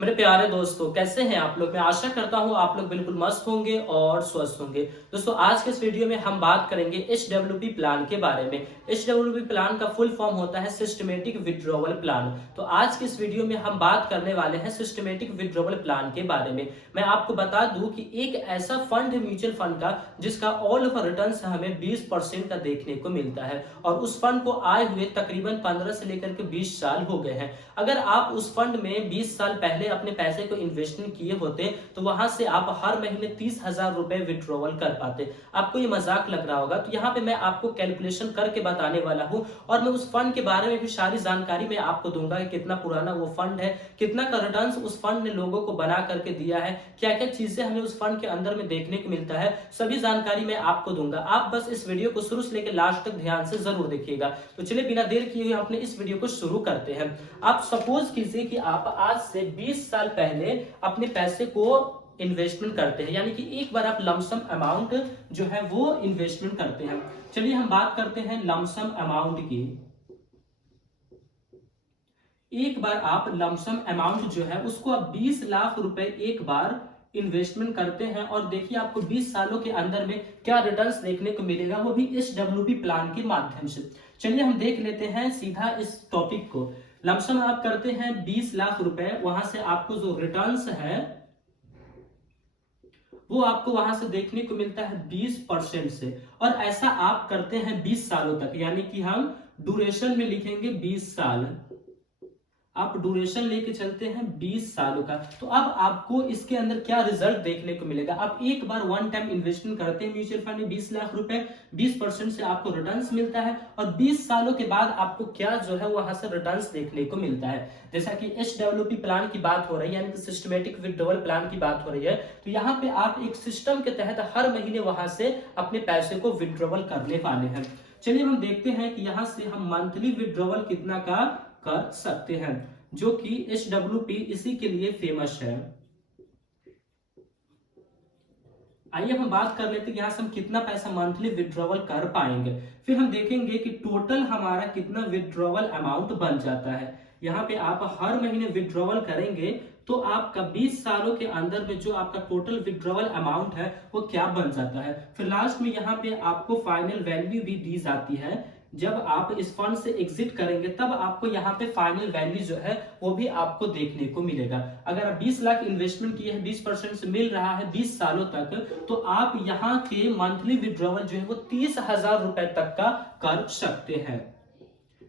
मेरे प्यारे दोस्तों, कैसे हैं आप लोग। मैं आशा करता हूं आप लोग बिल्कुल मस्त होंगे और स्वस्थ होंगे। दोस्तों, आज के इस वीडियो में हम बात करेंगे HWP प्लान के बारे में। HWP प्लान का फुल फॉर्म होता है सिस्टमेटिक विड्रॉवल प्लान। तो आज के इस वीडियो में हम बात करने वाले हैं सिस्टमेटिक विड्रॉवल प्लान के बारे में। मैं आपको बता दूं कि एक ऐसा फंड है म्यूचुअल फंड का जिसका ऑल ओवर रिटर्न हमें 20% का देखने को मिलता है, और उस फंड को आए हुए तकरीबन 15 से लेकर के 20 साल हो गए हैं। अगर आप उस फंड में 20 साल पहले अपने पैसे को इन्वेस्टमेंट किए होते तो वहां से आप हर महीने 30,000 रुपए विड्रॉवल कर पाते। आपको ये मजाक लग रहा होगा, तो यहाँ पे मैं आपको कैलकुलेशन करके बताने वाला हूँ, और मैं उस फंड के बारे में भी सारी जानकारी मैं आपको दूंगा कि कितना पुराना वो फंड है, कितना का रिटर्न उस फंड ने लोगों को बना करके दिया है, क्या क्या चीजें हमें उस फंड के अंदर में देखने को मिलता है, सभी जानकारी मैं आपको दूंगा। आप बस इस वीडियो को शुरू से लेकर लास्ट तक ध्यान से जरूर देखिएगा। तो चलिए बिना देर किए हुए अपने इस वीडियो को शुरू करते हैं। आप सपोज कीजिए कि आप आज से 20 साल पहले अपने पैसे को इन्वेस्टमेंट करते हैं, यानी कि एक बार आप लमसम अमाउंट जो है वो इन्वेस्टमेंट करते हैं। चलिए हम बात करते हैं लमसम अमाउंट की। एक बार आप लमसम अमाउंट जो है उसको आप 20 लाख रुपए एक बार इन्वेस्टमेंट करते हैं, और देखिए आपको 20 सालों के अंदर में क्या रिटर्न्स देखने को मिलेगा, वो भी इस डब्ल्यूपी प्लान के माध्यम से। चलिए हम देख लेते हैं सीधा इस टॉपिक को। लमसम आप करते हैं 20 लाख रुपए, वहां से आपको जो रिटर्न्स है वो आपको वहां से देखने को मिलता है 20% से, और ऐसा आप करते हैं 20 सालों तक, यानी कि हम ड्यूरेशन में लिखेंगे 20 साल। आप ड्यूरेशन लेके चलते हैं 20 सालों का। तो अब आपको इसके अंदर क्या रिजल्ट देखने को मिलेगा। आप एक बार वन टाइम इन्वेस्टमेंट करते हैं म्यूचुअल फंड में 20 लाख रुपए, 20% से आपको रिटर्न्स मिलता है, और 20 सालों के बाद आपको क्या जो है वहां से रिटर्न्स देखने को मिलता है। जैसा कि HWP प्लान की बात हो रही है, यानी कि सिस्टमेटिक विड्रॉवल प्लान की बात हो रही है, तो यहाँ पे आप एक सिस्टम के तहत हर महीने वहां से अपने पैसे को विड्रॉवल करने वाले हैं। चलिए हम देखते हैं कि यहाँ से हम मंथली विड्रॉवल कितना का कर सकते हैं, जो कि HWP इसी के लिए फेमस है। आइए हम बात कर लेते हैं यहाँ से हम कितना पैसा मंथली विड्रॉवल कर पाएंगे। फिर हम देखेंगे कि टोटल हमारा कितना विड्रॉवल अमाउंट बन जाता है। यहाँ पे आप हर महीने विड्रॉवल करेंगे तो आपका 20 सालों के अंदर में जो आपका टोटल विड्रॉवल अमाउंट है वो क्या बन जाता है। फिर लास्ट में यहाँ पे आपको फाइनल वैल्यू भी दी जाती है। जब आप इस फंड से एग्जिट करेंगे तब आपको यहाँ पे फाइनल वैल्यू जो है वो भी आपको देखने को मिलेगा। अगर आप 20 लाख इन्वेस्टमेंट किए हैं, 20% से मिल रहा है 20 सालों तक, तो आप यहाँ के मंथली विड्रॉवल जो है वो 30,000 रुपए तक का कर सकते हैं।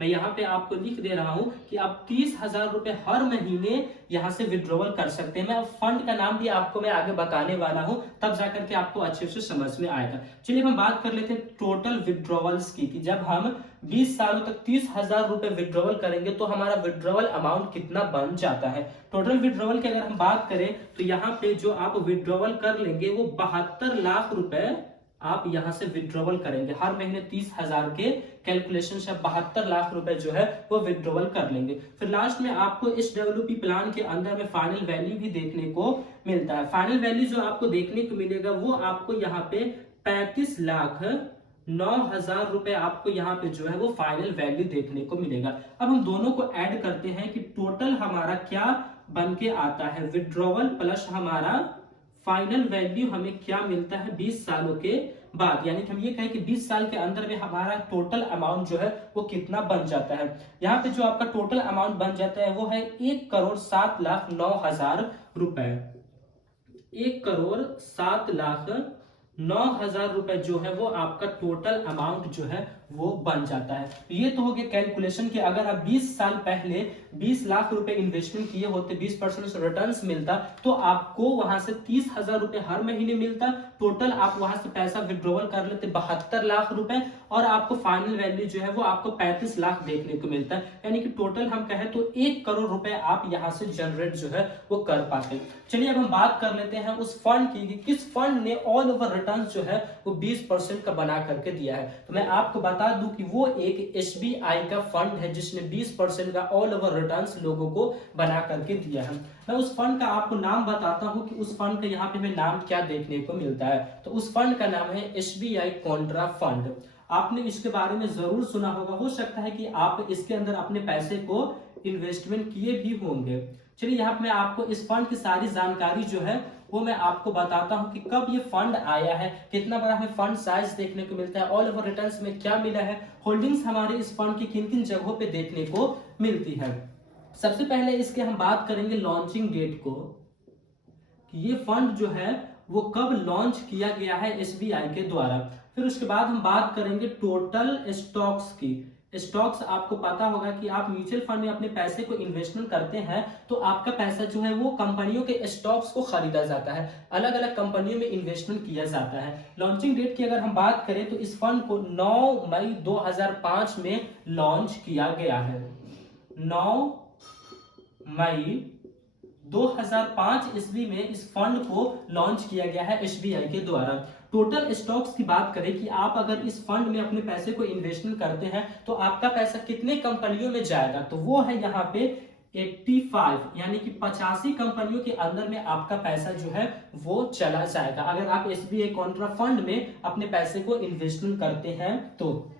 मैं यहाँ पे आपको लिख दे रहा हूं कि आप 30,000 रुपए हर महीने यहाँ से विड्रॉवल कर सकते हैं। मैं फंड का नाम भी आपको मैं आगे बताने वाला हूं, तब जाकर के आपको अच्छे से समझ में आएगा। चलिए हम बात कर लेते हैं टोटल विड्रॉवल्स की, कि जब हम 20 सालों तक 30,000 रुपए विड्रॉवल करेंगे तो हमारा विड्रॉवल अमाउंट कितना बन जाता है। टोटल विड्रॉवल की अगर हम बात करें तो यहाँ पे जो आप विड्रॉवल कर लेंगे वो 72 लाख रुपए आप यहां से विड्रॉवल करेंगे। हर महीने 30,000 के कैलकुलेशन से 72 लाख रुपए जो है वो विड्रॉवल कर लेंगे। फिर लास्ट में आपको इस डब्ल्यूपी प्लान के अंदर में फाइनल वैल्यू भी देखने को मिलता है। फाइनल वैल्यू जो आपको देखने को मिलेगा वो आपको यहाँ पे 35,09,000 रुपए आपको यहाँ पे जो है वो फाइनल वैल्यू देखने को मिलेगा। अब हम दोनों को ऐड करते हैं कि टोटल हमारा क्या बन के आता है, विड्रॉवल प्लस हमारा फाइनल वैल्यू हमें क्या मिलता है 20 सालों के बाद। यानी कि हम ये कहें कि 20 साल के अंदर में हमारा टोटल अमाउंट जो है वो कितना बन जाता है। यहाँ पे जो आपका टोटल अमाउंट बन जाता है वो है 1,07,09,000 रुपए। 1,07,09,000 रुपए जो है वो आपका टोटल अमाउंट जो है वो बन जाता है। ये तो हो गया कैलकुलेशन कि अगर आप 20 साल पहले 20 लाख रुपए इन्वेस्टमेंट किए होते, 20% रिटर्न्स मिलता, तो आपको वहां से 30,000 रुपए हर महीने मिलता। टोटल आप वहां से पैसा विड्रॉवल कर लेते 72 लाख रुपए, और आपको फाइनल वैल्यू जो है वो आपको 35 लाख देखने को मिलता है। यानी कि टोटल हम कहें तो 1 करोड़ रुपए आप यहां से जनरेट जो है वो कर पाते। चलिए अब हम बात कर लेते हैं उस फंड की, कि किस फंड ने ऑल ओवर रिटर्न जो है वो 20% का बना करके दिया है। तो मैं आपको बता दूं कि वो एक SBI का फंड है जिसने 20% का ऑल ओवर रिटर्न्स लोगों को बना करके दिया है। मैं उस फंड का आपको नाम बताता हूं कि उस फंड का यहाँ पे हमें नाम क्या देखने को मिलता है। तो उस फंड का नाम है SBI कॉन्ट्रा फंड। आपने इसके बारे में जरूर सुना होगा, हो सकता है कि आप इसके अंदर अपने पैसे को इन्वेस्टमेंट किए भी होंगे। चलिए यहाँ पे मैं आपको इस फंड की सारी जानकारी जो है वो मैं आपको बताता हूँ कि कब ये फंड आया है, कितना बड़ा हमें फंड साइज देखने को मिलता है, ऑल ओवर रिटर्न्स में क्या मिला है, होल्डिंग्स हमारे इस फंड की किन किन जगहों पे देखने को मिलती है। सबसे पहले इसके हम बात करेंगे लॉन्चिंग डेट को, कि ये फंड जो है वो कब लॉन्च किया गया है एसबीआई के द्वारा। फिर उसके बाद हम बात करेंगे टोटल स्टॉक्स की। स्टॉक्स आपको पता होगा कि आप म्यूचुअल फंड में अपने पैसे को इन्वेस्टमेंट करते हैं तो आपका पैसा जो है वो कंपनियों के स्टॉक्स को खरीदा जाता है, अलग अलग कंपनियों में इन्वेस्टमेंट किया जाता है। लॉन्चिंग डेट की अगर हम बात करें तो इस फंड को 9 मई 2005 में लॉन्च किया गया है। 9 मई 2005 ईस्वी में इस फंड को लॉन्च किया गया है एसबीआई के द्वारा। टोटल स्टॉक्स की बात करें कि आप अगर इस फंड में अपने पैसे को इन्वेस्टमेंट करते हैं तो आपका पैसा कितने कंपनियों में जाएगा, तो वो है यहाँ पे 85, यानी कि 85 कंपनियों के अंदर में आपका पैसा जो है वो चला जाएगा अगर आप एसबीआई कॉन्ट्रा फंड में अपने पैसे को इन्वेस्टमेंट करते हैं तो।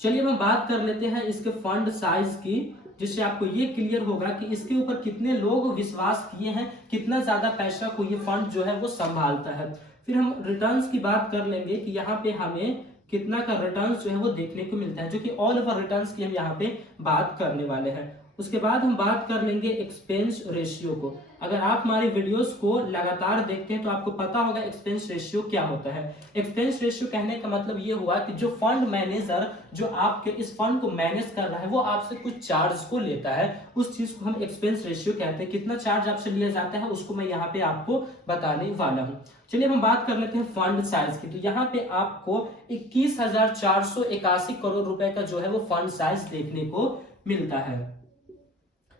चलिए हम बात कर लेते हैं इसके फंड साइज की, जिससे आपको ये क्लियर होगा कि इसके ऊपर कितने लोग विश्वास किए हैं, कितना ज्यादा पैसा को ये फंड जो है वो संभालता है। फिर हम रिटर्न्स की बात कर लेंगे कि यहाँ पे हमें कितना का रिटर्न्स जो है वो देखने को मिलता है, जो कि ऑल ओवर रिटर्न्स की हम यहाँ पे बात करने वाले हैं। उसके बाद हम बात कर लेंगे एक्सपेंस रेशियो को। अगर आप हमारे वीडियोस को लगातार देखते हैं तो आपको पता होगा एक्सपेंस रेशियो क्या होता है। एक्सपेंस रेशियो कहने का मतलब ये हुआ कि जो फंड मैनेजर जो आपके इस फंड को मैनेज कर रहा है वो आपसे कुछ चार्ज को लेता है, उस चीज को हम एक्सपेंस रेशियो कहते हैं। कितना चार्ज आपसे लिया जाता है उसको मैं यहाँ पे आपको बताने वाला हूँ। चलिए हम बात कर लेते हैं फंड साइज की। तो यहाँ पे आपको 21,481 करोड़ रुपए का जो है वो फंड साइज देखने को मिलता है।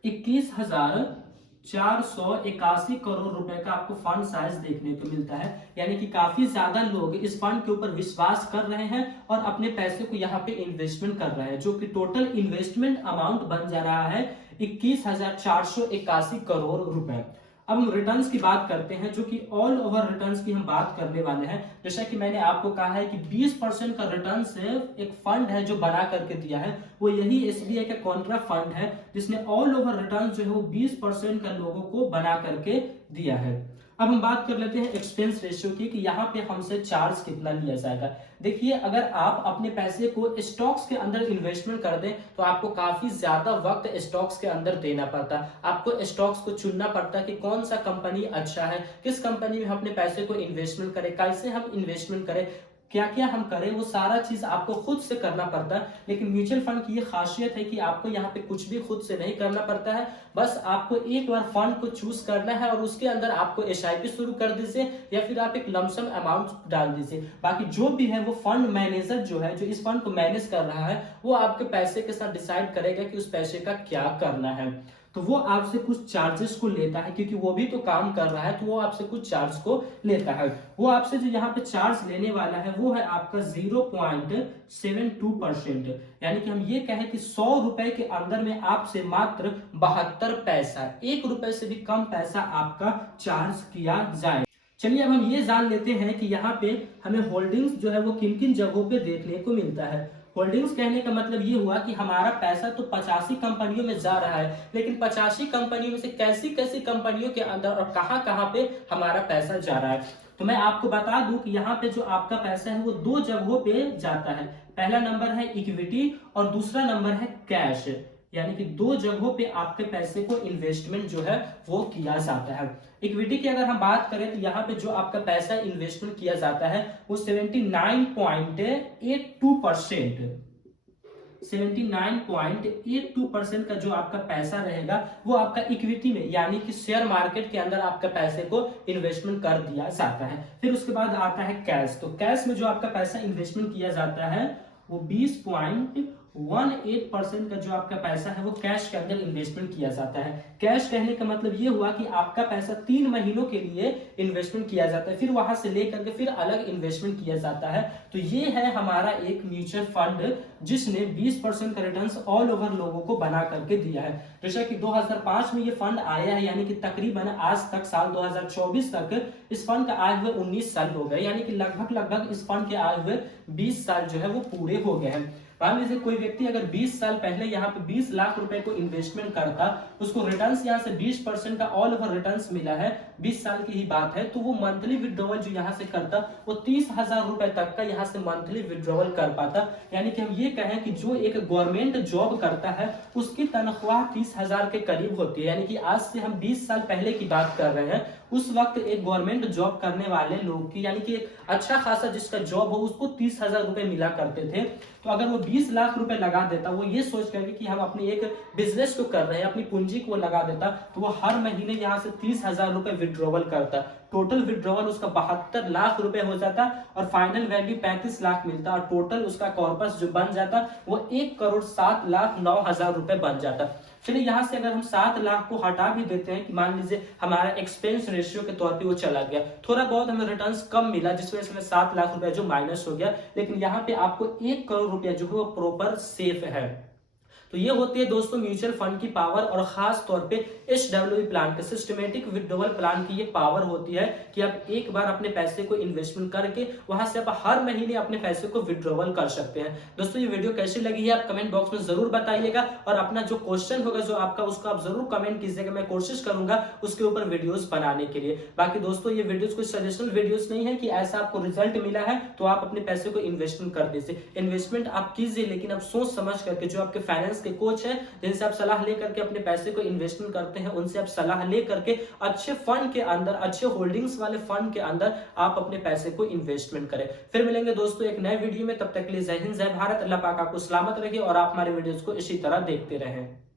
21,481 करोड़ रुपए का आपको फंड साइज देखने को मिलता है, यानी कि काफी ज्यादा लोग इस फंड के ऊपर विश्वास कर रहे हैं और अपने पैसे को यहाँ पे इन्वेस्टमेंट कर रहे हैं, जो कि टोटल इन्वेस्टमेंट अमाउंट बन जा रहा है 21,481 करोड़ रुपए। अब हम रिटर्न्स की बात करते हैं, जो कि ऑल ओवर रिटर्न्स की हम बात करने वाले हैं। जैसा कि मैंने आपको कहा है कि 20% का रिटर्न से एक फंड है जो बना करके दिया है, वो यही एसबीआई का कॉन्ट्रा फंड है, जिसने ऑल ओवर रिटर्न जो है वो 20% का लोगों को बना करके दिया है। अब हम बात कर लेते हैं एक्सपेंस रेशियो की, कि यहाँ पे हमसे चार्ज कितना लिया जाएगा। देखिए, अगर आप अपने पैसे को स्टॉक्स के अंदर इन्वेस्टमेंट कर दें तो आपको काफी ज्यादा वक्त स्टॉक्स के अंदर देना पड़ता है। आपको स्टॉक्स को चुनना पड़ता है कि कौन सा कंपनी अच्छा है, किस कंपनी में हम अपने पैसे को इन्वेस्टमेंट करें, कैसे हम इन्वेस्टमेंट करें, क्या क्या हम करें, वो सारा चीज आपको खुद से करना पड़ता है। लेकिन म्यूचुअल फंड की ये खासियत है कि आपको यहाँ पे कुछ भी खुद से नहीं करना पड़ता है, बस आपको एक बार फंड को चूज करना है और उसके अंदर आपको एसआईपी शुरू कर दीजिए या फिर आप एक लमसम अमाउंट डाल दीजिए। बाकी जो भी है वो फंड मैनेजर जो है, जो इस फंड को मैनेज कर रहा है, वो आपके पैसे के साथ डिसाइड करेगा कि उस पैसे का क्या करना है। तो वो आपसे कुछ चार्जेस को लेता है, क्योंकि वो भी तो काम कर रहा है, तो वो आपसे कुछ चार्ज को लेता है। वो आपसे जो यहाँ पे चार्ज लेने वाला है वो है आपका 0.72%, यानी कि हम ये कहें कि 100 रुपए के अंदर में आपसे मात्र 72 पैसा, 1 रुपए से भी कम पैसा आपका चार्ज किया जाए। चलिए अब हम ये जान लेते हैं कि यहाँ पे हमें होल्डिंग्स जो है वो किन किन जगहों पे देखने को मिलता है। होल्डिंग्स कहने का मतलब ये हुआ कि हमारा पैसा तो 85 कंपनियों में जा रहा है, लेकिन 85 कंपनियों में से कैसी कैसी कंपनियों के अंदर और कहां कहां पे हमारा पैसा जा रहा है। तो मैं आपको बता दूं कि यहाँ पे जो आपका पैसा है वो 2 जगहों पे जाता है। पहला नंबर है इक्विटी और दूसरा नंबर है कैश, यानी कि 2 जगहों पे आपके पैसे को इन्वेस्टमेंट जो है वो किया जाता है। इक्विटी की अगर हम बात करें तो यहाँ पे जो आपका पैसा इन्वेस्टमेंट किया जाता है वो 79.82%, 79.82% का जो आपका पैसा रहेगा वो आपका इक्विटी में, यानी कि शेयर मार्केट के अंदर आपका पैसे को इन्वेस्टमेंट कर दिया जाता है। फिर उसके बाद आता है कैश। तो कैश में जो आपका पैसा इन्वेस्टमेंट किया जाता है वो 20.18% का जो आपका पैसा है वो कैश के अंदर इन्वेस्टमेंट किया जाता है। कैश कहने का मतलब ये हुआ कि आपका पैसा 3 महीनों के लिए इन्वेस्टमेंट किया जाता है, फिर वहां से लेकर के फिर अलग इन्वेस्टमेंट किया जाता है। तो ये है हमारा एक म्यूचुअल फंड जिसने 20% का रिटर्न ऑल ओवर लोगों को बना करके दिया है। जैसा कि 2005 में ये फंड आया है, यानी कि तकरीबन आज तक साल 2024 तक इस फंड का आए हुए 19 साल हो गए, यानी कि लगभग लगभग इस फंड के आए हुए 20 साल जो है वो पूरे हो गए हैं। मान लीजिए कोई व्यक्ति अगर 20 साल पहले यहाँ पे 20 लाख रुपए को इन्वेस्टमेंट करता, उसको रिटर्न्स यहाँ से 20% का ऑल ओवर रिटर्न्स मिला है, 20 साल की ही बात है, तो वो मंथली विड्रॉवल जो यहाँ से करता वो 30,000 रुपए तक का यहाँ से मंथली विड्रॉवल कर पाता। यानी कि हम ये कहें कि जो एक गवर्नमेंट जॉब करता है उसकी तनख्वाह 30,000 के करीब होती है। यानी कि आज से हम 20 साल पहले की बात कर रहे हैं, उस वक्त एक गवर्नमेंट जॉब करने वाले लोग की, यानी कि एक अच्छा खासा जिसका जॉब हो, उसको 30,000 रुपए मिला करते थे। तो अगर वो 20 लाख रुपए लगा देता, वो ये सोच करके कि हम अपनी एक बिजनेस को कर रहे हैं, अपनी पूंजी को लगा देता, तो वो हर महीने यहाँ से 30,000 रुपए विड्रॉवल करता। टोटल विड्रॉवल उसका 72 लाख रुपए हो जाता और फाइनल वैल्यू 35 लाख मिलता, और टोटल उसका कॉर्पस जो बन जाता वो 1,07,09,000 रुपए बन जाता। चलिए यहाँ से अगर हम 7 लाख को हटा भी देते हैं कि मान लीजिए हमारा एक्सपेंस रेशियो के तौर पे वो चला गया, थोड़ा बहुत हमें रिटर्न्स कम मिला जिस वजह से 7 लाख रुपया जो माइनस हो गया, लेकिन यहाँ पे आपको 1 करोड़ रुपया जो है वो प्रॉपर सेफ है। तो ये होती है दोस्तों म्यूचुअल फंड की पावर, और खास तौर पे SWP प्लान के सिस्टमेटिक विड्रॉवल प्लान की ये पावर होती है कि आप एक बार अपने पैसे को इन्वेस्टमेंट करके वहां से आप हर महीने अपने पैसे को विड्रॉवल कर सकते हैं। दोस्तों ये वीडियो कैसी लगी है आप कमेंट बॉक्स में जरूर बताइएगा, और अपना जो क्वेश्चन होगा जो आपका उसको आप जरूर कमेंट कीजिएगा, मैं कोशिश करूंगा उसके ऊपर वीडियोस बनाने के लिए। बाकी दोस्तों ये वीडियोस कोई सजेशनल वीडियोस नहीं है कि ऐसा आपको रिजल्ट मिला है तो आप अपने पैसे को इन्वेस्टमेंट कर दीजिए। इन्वेस्टमेंट आप कीजिए, लेकिन आप सोच समझ करके, जो आपके फाइनेंस के कोच है जिनसे आप सलाह लेकर के अपने पैसे को इन्वेस्टमेंट करते हैं, उनसे आप सलाह लेकर के अच्छे फंड के अंदर, अच्छे होल्डिंग्स वाले फंड के अंदर आप अपने पैसे को इन्वेस्टमेंट करें। फिर मिलेंगे दोस्तों एक नए वीडियो में, तब तक के लिए जय हिंद जय भारत। अल्लाह पाक आपको सलामत रखे और आप हमारे वीडियोस को इसी तरह देखते रहें।